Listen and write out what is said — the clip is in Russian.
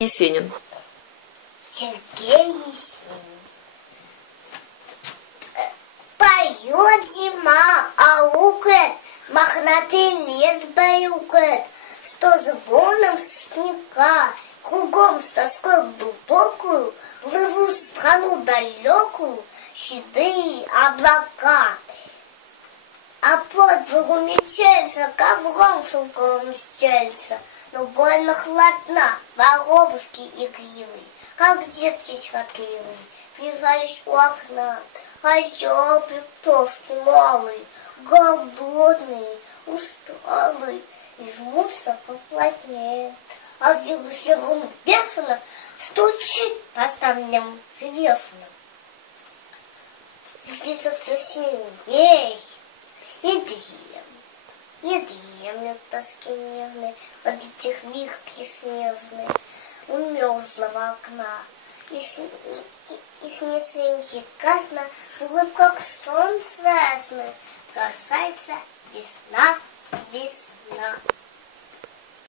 Есенин. Сергей Есенин. Поет зима, аукает, мохнатый лес баюкает, что звоном снега, кругом с тоской глубокую плывут в страну далекую седые облака. А под мечется, ковром шелковым стелется, но больно холодна, воробушки игривые, как детки счастливые, прижались у окна, а зёбрик толстый, малый, голодный, усталый, и жмутся поплотнее. А вилку бешено стучит по ставням свесно. Здесь все сильней. И дремлет тоски нежной от этих вихрей снежных у мерзлого окна. И снится им прекрасно, в улыбках солнца ясных бросается весна, весна.